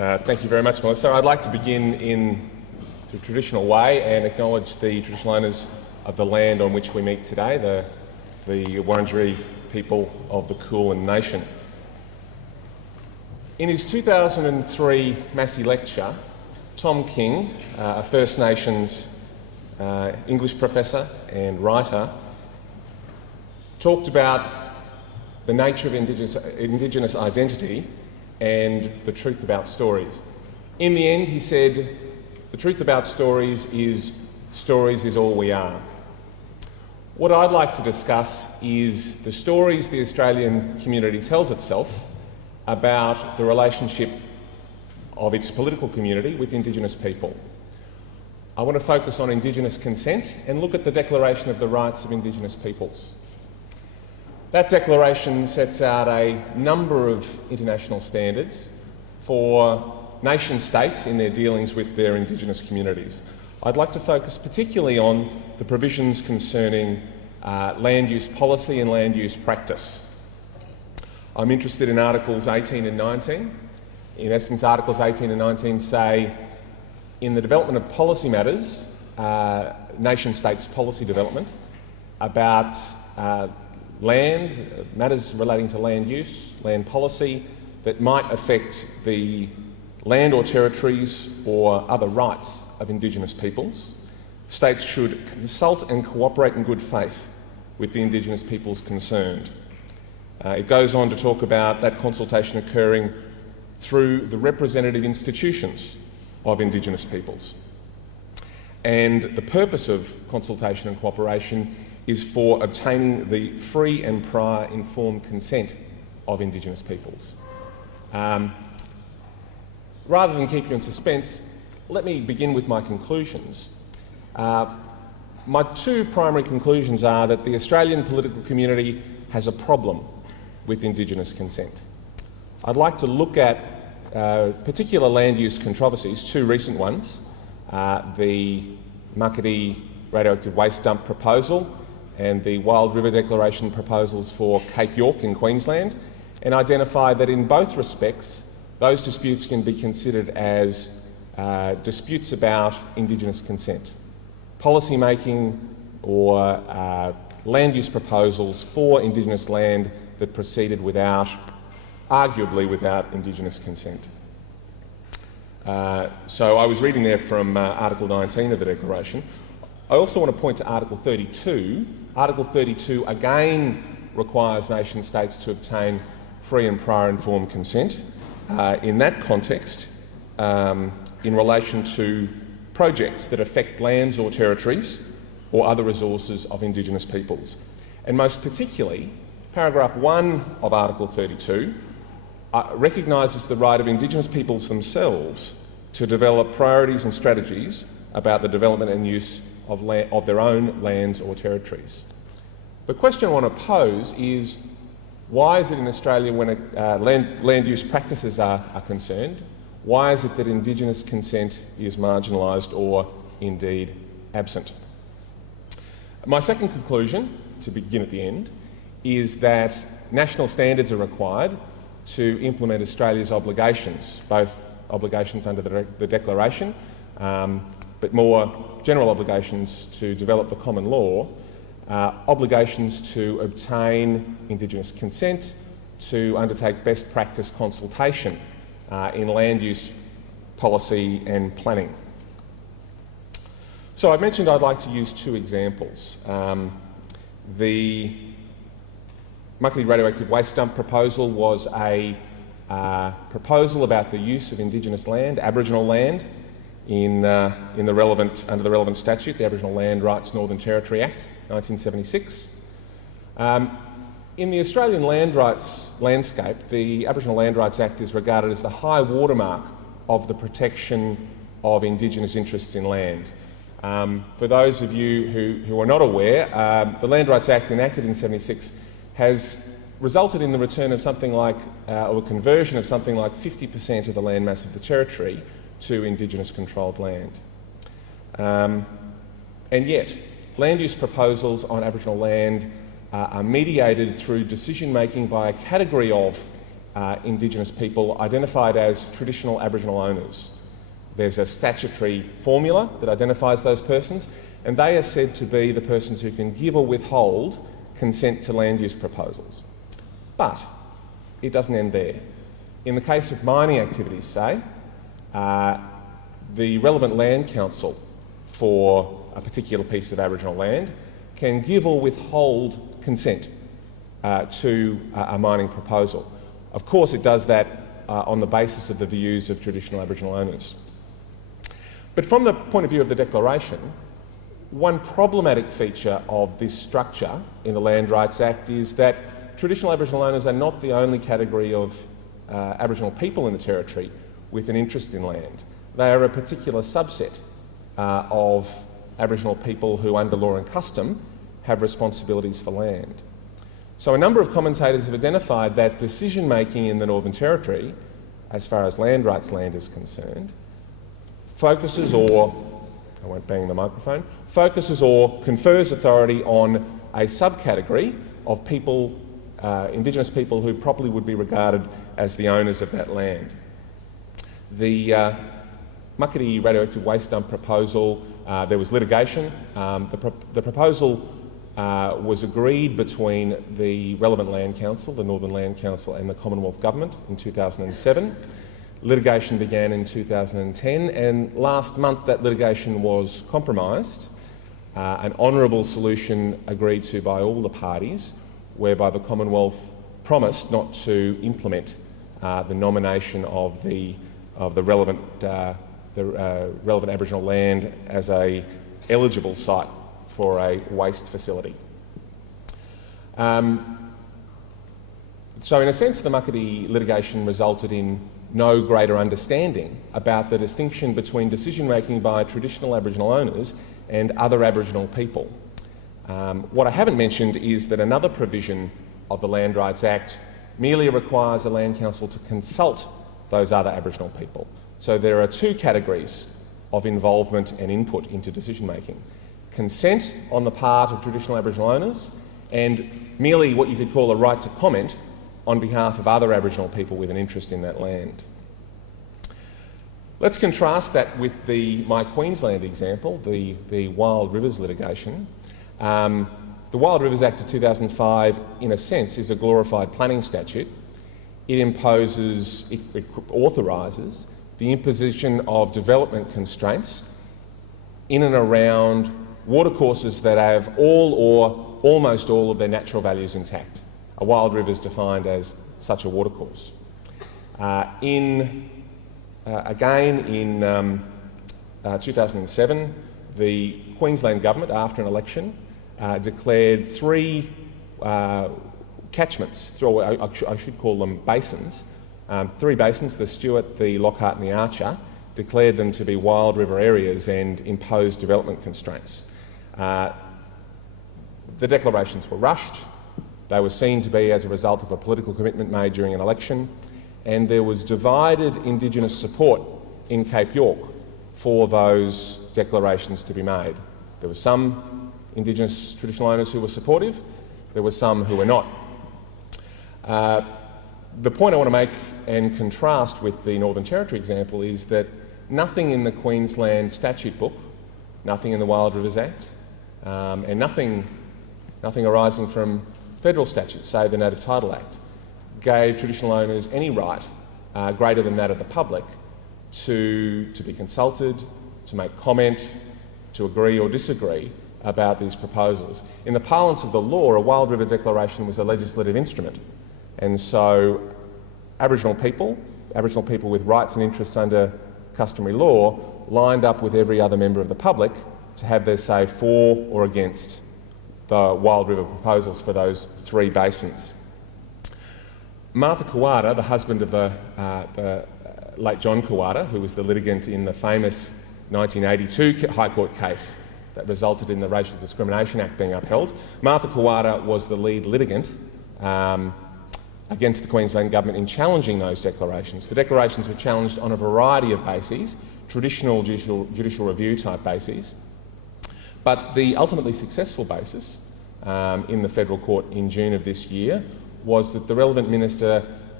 Thank you very much, Melissa. I'd like to begin in the traditional way and acknowledge the traditional owners of the land on which we meet today, the Wurundjeri people of the Kulin Nation. In his 2003 Massey lecture, Tom King, a First Nations English professor and writer, talked about the nature of Indigenous identity and the truth about stories. In the end, he said, the truth about stories is all we are. What I'd like to discuss is the stories the Australian community tells itself about the relationship of its political community with Indigenous people. I want to focus on Indigenous consent and look at the Declaration of the Rights of Indigenous Peoples. That declaration sets out a number of international standards for nation states in their dealings with their Indigenous communities. I'd like to focus particularly on the provisions concerning land use policy and land use practice. I'm interested in Articles 18 and 19. In essence, Articles 18 and 19 say, in the development of policy matters, nation states' policy development, about land, matters relating to land use, land policy that might affect the land or territories or other rights of Indigenous peoples. States should consult and cooperate in good faith with the Indigenous peoples concerned. It goes on to talk about that consultation occurring through the representative institutions of Indigenous peoples. And the purpose of consultation and cooperation is for obtaining the free and prior informed consent of Indigenous peoples. Rather than keep you in suspense, let me begin with my conclusions. My two primary conclusions are that the Australian political community has a problem with Indigenous consent. I'd like to look at particular land use controversies, two recent ones, the Muckaty radioactive waste dump proposal and the Wild River Declaration proposals for Cape York in Queensland, and identify that in both respects those disputes can be considered as disputes about Indigenous consent. Policy making or land use proposals for Indigenous land that proceeded arguably without Indigenous consent. So I was reading there from Article 19 of the Declaration. I also want to point to Article 32. Article 32 again requires nation states to obtain free and prior informed consent. In that context, in relation to projects that affect lands or territories or other resources of Indigenous peoples. And most particularly, paragraph 1 of Article 32 recognises the right of Indigenous peoples themselves to develop priorities and strategies about the development and use of their own lands or territories. The question I want to pose is, why is it in Australia, when land use practices are concerned, why is it that Indigenous consent is marginalised or indeed absent? My second conclusion, to begin at the end, is that national standards are required to implement Australia's obligations, both obligations under the Declaration, but more general obligations to develop the common law, obligations to obtain Indigenous consent, to undertake best practice consultation in land use policy and planning. So I mentioned I'd like to use two examples. The Muckaty radioactive waste dump proposal was a proposal about the use of Indigenous land, Aboriginal land, under the relevant statute, the Aboriginal Land Rights Northern Territory Act, 1976. In the Australian land rights landscape, the Aboriginal Land Rights Act is regarded as the high watermark of the protection of Indigenous interests in land. For those of you who are not aware, the Land Rights Act enacted in 76 has resulted in the return of something like, or conversion of something like 50% of the landmass of the territory to Indigenous controlled land. And yet, land use proposals on Aboriginal land are mediated through decision making by a category of Indigenous people identified as traditional Aboriginal owners. There's a statutory formula that identifies those persons, and they are said to be the persons who can give or withhold consent to land use proposals. But it doesn't end there. In the case of mining activities, say, the relevant land council for a particular piece of Aboriginal land can give or withhold consent to a mining proposal. Of course, it does that on the basis of the views of traditional Aboriginal owners. But from the point of view of the Declaration, one problematic feature of this structure in the Land Rights Act is that traditional Aboriginal owners are not the only category of Aboriginal people in the Territory with an interest in land. They are a particular subset of Aboriginal people who, under law and custom, have responsibilities for land. So a number of commentators have identified that decision-making in the Northern Territory, as far as land rights land is concerned, focuses or confers authority on a subcategory of people, Indigenous people who probably would be regarded as the owners of that land. The Muckaty radioactive waste dump proposal, there was litigation. The proposal was agreed between the relevant Land Council, the Northern Land Council, and the Commonwealth Government in 2007. Litigation began in 2010, and last month that litigation was compromised. An honourable solution agreed to by all the parties, whereby the Commonwealth promised not to implement the nomination of the relevant Aboriginal land as a eligible site for a waste facility. So in a sense, the Muckaty litigation resulted in no greater understanding about the distinction between decision-making by traditional Aboriginal owners and other Aboriginal people. What I haven't mentioned is that another provision of the Land Rights Act merely requires a Land Council to consult those other Aboriginal people. So there are two categories of involvement and input into decision-making: consent on the part of traditional Aboriginal owners, and merely what you could call a right to comment on behalf of other Aboriginal people with an interest in that land. Let's contrast that with my Queensland example, the Wild Rivers litigation. The Wild Rivers Act of 2005, in a sense, is a glorified planning statute. It authorises the imposition of development constraints in and around watercourses that have all or almost all of their natural values intact. A wild river is defined as such a watercourse. In 2007, the Queensland Government, after an election, declared three catchments, or I should call them basins, three basins, the Stewart, the Lockhart and the Archer, declared them to be wild river areas and imposed development constraints. The declarations were rushed. They were seen to be as a result of a political commitment made during an election, and there was divided Indigenous support in Cape York for those declarations to be made. There were some Indigenous traditional owners who were supportive, there were some who were not. The point I want to make and contrast with the Northern Territory example is that nothing in the Queensland statute book, nothing in the Wild Rivers Act, and nothing arising from federal statutes, say the Native Title Act, gave traditional owners any right greater than that of the public to be consulted, to make comment, to agree or disagree about these proposals. In the parlance of the law, a Wild River Declaration was a legislative instrument, and so Aboriginal people with rights and interests under customary law, lined up with every other member of the public to have their say for or against the Wild River proposals for those three basins. Martha Kawada, the husband of the late John Kawada, who was the litigant in the famous 1982 High Court case that resulted in the Racial Discrimination Act being upheld, Martha Kawada was the lead litigant against the Queensland Government in challenging those declarations. The declarations were challenged on a variety of bases, traditional judicial review type bases, but the ultimately successful basis in the federal court in June of this year was that the relevant minister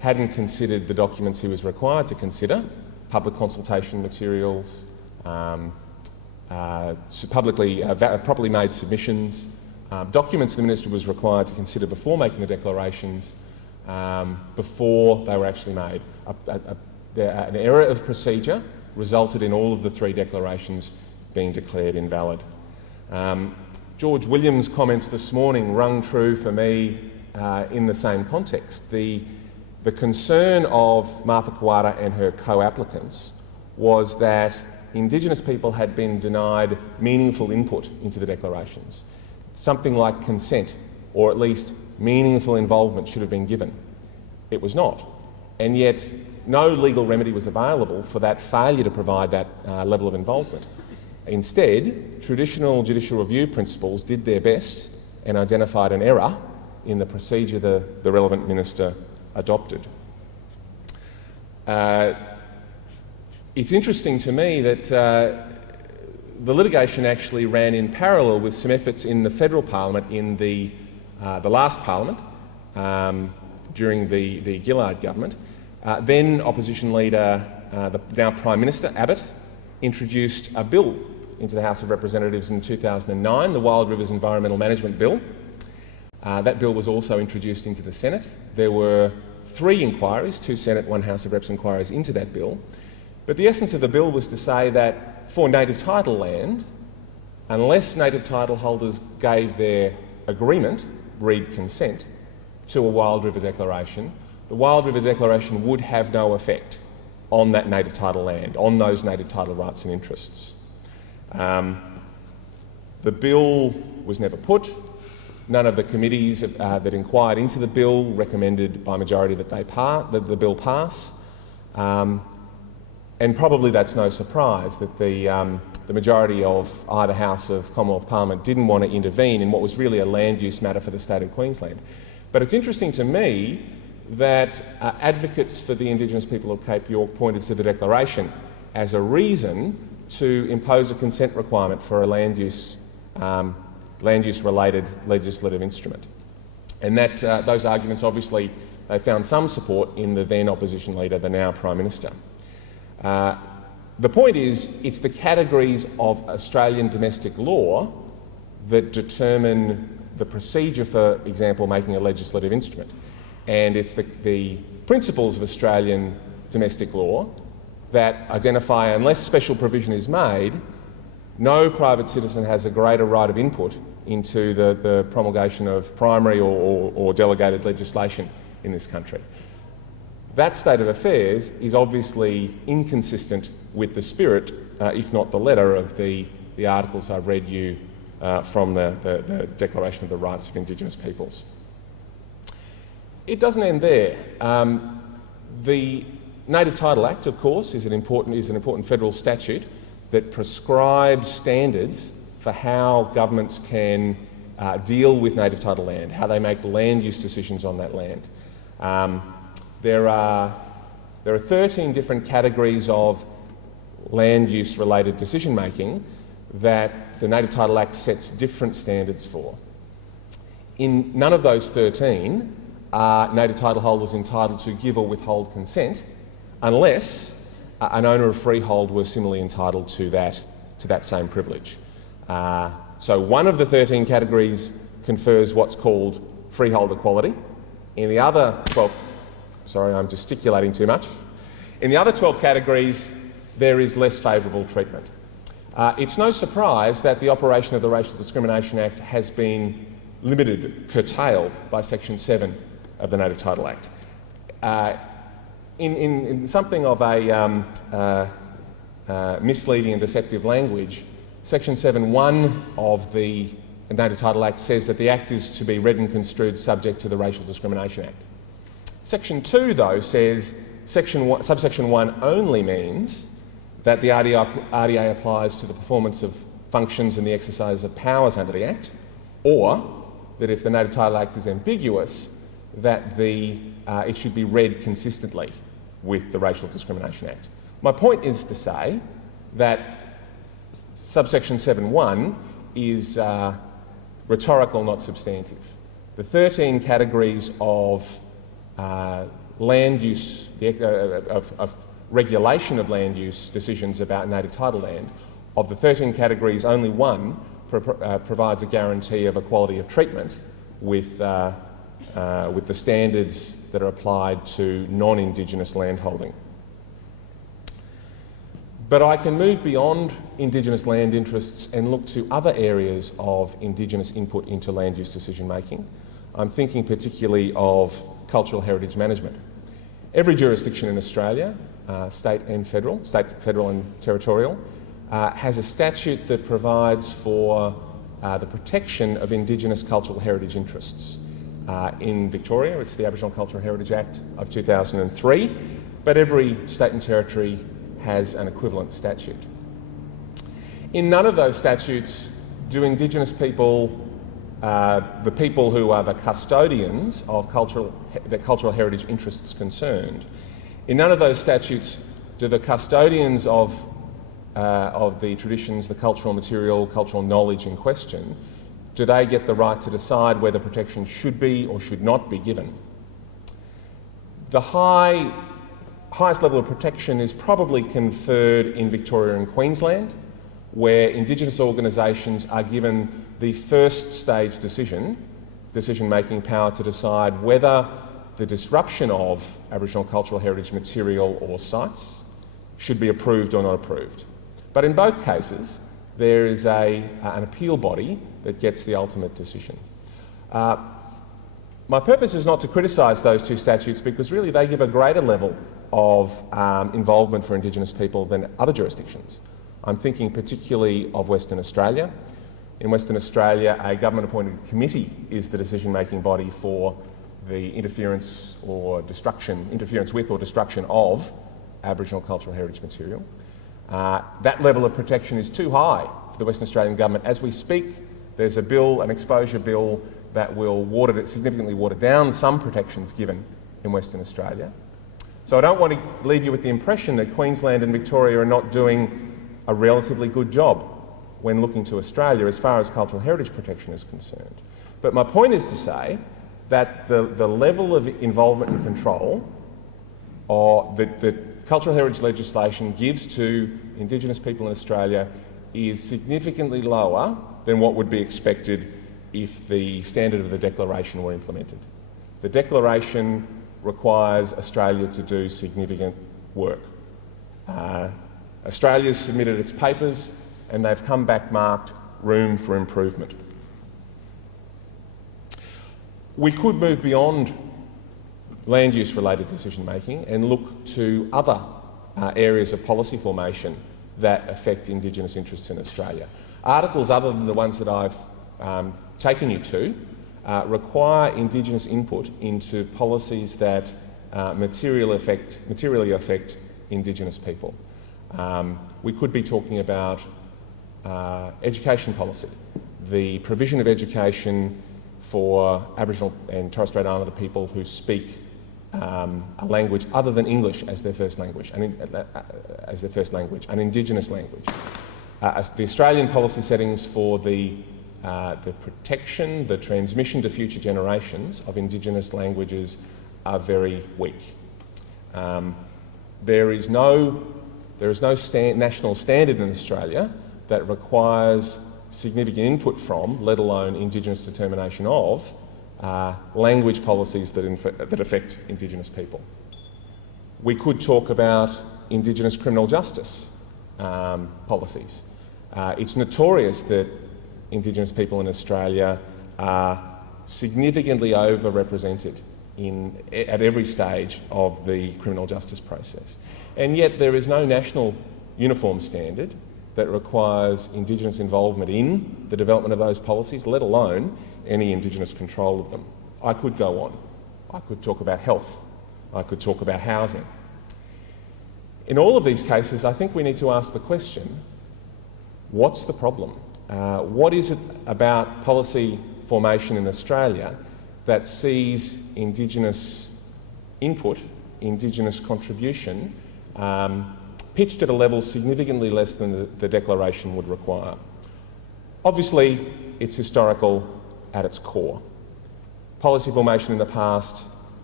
hadn't considered the documents he was required to consider, public consultation materials, properly made submissions, documents the Minister was required to consider before making the declarations, before they were actually made. An error of procedure resulted in all of the 3 declarations being declared invalid. George Williams' comments this morning rung true for me in the same context. The concern of Martha Kowata and her co-applicants was that Indigenous people had been denied meaningful input into the declarations. Something like consent, or at least meaningful involvement, should have been given. It was not. And yet no legal remedy was available for that failure to provide that level of involvement. Instead, traditional judicial review principles did their best and identified an error in the procedure the relevant minister adopted. It's interesting to me that the litigation actually ran in parallel with some efforts in the federal parliament in the last parliament during the Gillard government. Then opposition leader, the now Prime Minister Abbott, introduced a bill into the House of Representatives in 2009, the Wild Rivers Environmental Management Bill. That bill was also introduced into the Senate. There were 3 inquiries, 2 Senate, 1 House of Reps inquiries into that bill. But the essence of the bill was to say that for native title land, unless native title holders gave their agreement, read consent, to a Wild River Declaration, the Wild River Declaration would have no effect on that native title land, on those native title rights and interests. The bill was never put. None of the committees that inquired into the bill recommended by majority that the bill pass. And probably that's no surprise that the majority of either House of Commonwealth Parliament didn't want to intervene in what was really a land use matter for the state of Queensland. But it's interesting to me that advocates for the Indigenous people of Cape York pointed to the Declaration as a reason to impose a consent requirement for a land use related legislative instrument. And that those arguments, obviously, they found some support in the then opposition leader, the now Prime Minister. The point is, it's the categories of Australian domestic law that determine the procedure, for example, making a legislative instrument. And it's the principles of Australian domestic law that identify, unless special provision is made, no private citizen has a greater right of input into the promulgation of primary or delegated legislation in this country. That state of affairs is obviously inconsistent with the spirit, if not the letter, of the articles I've read you from the Declaration of the Rights of Indigenous Peoples. It doesn't end there. The Native Title Act, of course, is an important federal statute that prescribes standards for how governments can deal with native title land, how they make land use decisions on that land. There are 13 different categories of land use related decision making that the Native Title Act sets different standards for. In none of those 13 are native title holders entitled to give or withhold consent unless an owner of freehold were similarly entitled to that same privilege. So one of the 13 categories confers what's called freehold equality. In the other 12, sorry, I'm gesticulating too much. In the other 12 categories, there is less favourable treatment. It's no surprise that the operation of the Racial Discrimination Act has been limited, curtailed by Section 7 of the Native Title Act. In something of a misleading and deceptive language, Section 7.1 of the Native Title Act says that the Act is to be read and construed subject to the Racial Discrimination Act. Section 2, though, says subsection 1 only means that the RDA applies to the performance of functions and the exercise of powers under the Act, or that if the Native Title Act is ambiguous, that it should be read consistently with the Racial Discrimination Act. My point is to say that subsection 7.1 is rhetorical, not substantive. The 13 categories of land use, of regulation of land use decisions about native title land, of the 13 categories, only one provides a guarantee of equality of treatment with the standards that are applied to non-Indigenous landholding. But I can move beyond Indigenous land interests and look to other areas of Indigenous input into land use decision making. I'm thinking particularly of cultural heritage management. Every jurisdiction in Australia, state, federal and territorial, has a statute that provides for the protection of Indigenous cultural heritage interests. In Victoria, it's the Aboriginal Cultural Heritage Act of 2003, but every state and territory has an equivalent statute. In none of those statutes do Indigenous people, the people who are the custodians of the cultural heritage interests concerned, in none of those statutes do the custodians of the traditions, the cultural material, cultural knowledge in question, do they get the right to decide whether protection should be or should not be given. The highest level of protection is probably conferred in Victoria and Queensland, where Indigenous organisations are given the first stage decision-making power to decide whether the disruption of Aboriginal cultural heritage material or sites should be approved or not approved. But in both cases, there is an appeal body that gets the ultimate decision. My purpose is not to criticise those two statutes because really they give a greater level of involvement for Indigenous people than other jurisdictions. I'm thinking particularly of Western Australia. In Western Australia, a government-appointed committee is the decision-making body for the interference with or destruction of Aboriginal cultural heritage material. That level of protection is too high for the Western Australian government. As we speak, there's a bill, an exposure bill, that will significantly water down some protections given in Western Australia. So I don't want to leave you with the impression that Queensland and Victoria are not doing a relatively good job when looking to Australia as far as cultural heritage protection is concerned. But my point is to say that the level of involvement and control that cultural heritage legislation gives to Indigenous people in Australia is significantly lower than what would be expected if the standard of the Declaration were implemented. The Declaration requires Australia to do significant work. Australia's submitted its papers and they've come back marked room for improvement. We could move beyond land use related decision making and look to other areas of policy formation that affect Indigenous interests in Australia. Articles other than the ones that I've taken you to require Indigenous input into policies that materially affect Indigenous people. We could be talking about education policy, the provision of education for Aboriginal and Torres Strait Islander people who speak a language other than English as their first language, an Indigenous language. The Australian policy settings for the protection, the transmission to future generations of Indigenous languages are very weak. There is no national standard in Australia that requires significant input from, let alone Indigenous determination of, language policies that affect Indigenous people. We could talk about Indigenous criminal justice policies. It's notorious that Indigenous people in Australia are significantly overrepresented at every stage of the criminal justice process. And yet there is no national uniform standard that requires Indigenous involvement in the development of those policies, let alone any Indigenous control of them. I could go on. I could talk about health. I could talk about housing. In all of these cases, I think we need to ask the question, what's the problem? What is it about policy formation in Australia that sees Indigenous input, Indigenous contribution, pitched at a level significantly less than the Declaration would require? Obviously, it's historical at its core. Policy formation in the past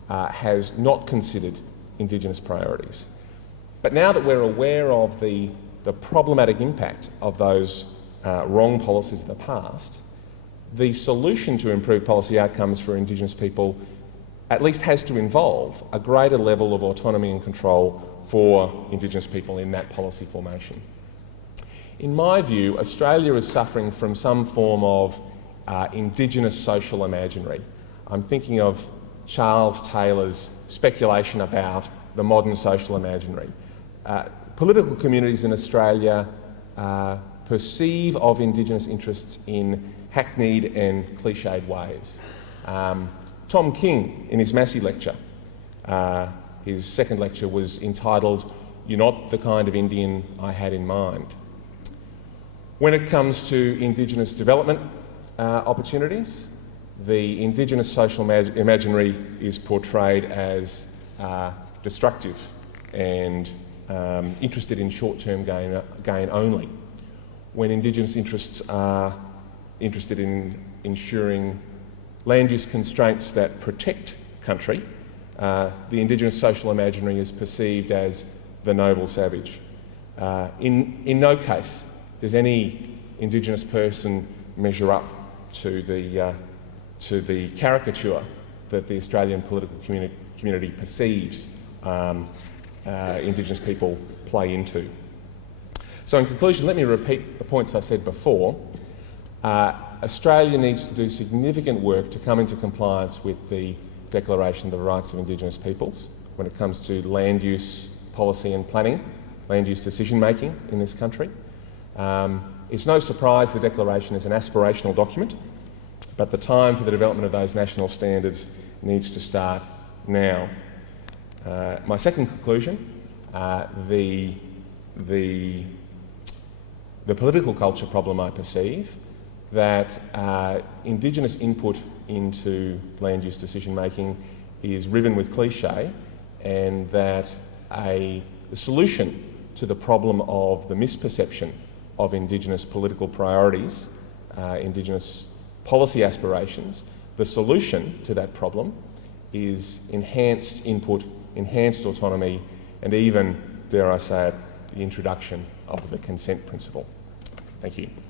has not considered Indigenous priorities. But now that we're aware of the problematic impact of those wrong policies in the past, the solution to improve policy outcomes for Indigenous people at least has to involve a greater level of autonomy and control for Indigenous people in that policy formation. In my view, Australia is suffering from some form of Indigenous social imaginary. I'm thinking of Charles Taylor's speculation about the modern social imaginary. Political communities in Australia perceive of Indigenous interests in hackneyed and cliched ways. Tom King, in his Massey lecture, his second lecture was entitled, "You're Not the Kind of Indian I Had in Mind." When it comes to Indigenous development opportunities, the Indigenous social imaginary is portrayed as destructive and interested in short-term gain only, when Indigenous interests are interested in ensuring land use constraints that protect country, the Indigenous social imaginary is perceived as the noble savage. In no case does any Indigenous person measure up to the caricature that the Australian political community perceives Indigenous people play into. So in conclusion, let me repeat the points I said before. Australia needs to do significant work to come into compliance with the Declaration of the Rights of Indigenous Peoples when it comes to land use policy and planning, land use decision making in this country. It's no surprise the Declaration is an aspirational document, but the time for the development of those national standards needs to start now. My second conclusion, the political culture problem I perceive, that Indigenous input into land use decision making is riven with cliche, and that the solution to the problem of the misperception of Indigenous political priorities, Indigenous policy aspirations, the solution to that problem is enhanced input, enhanced autonomy, and even, dare I say it, the introduction of the consent principle. Thank you.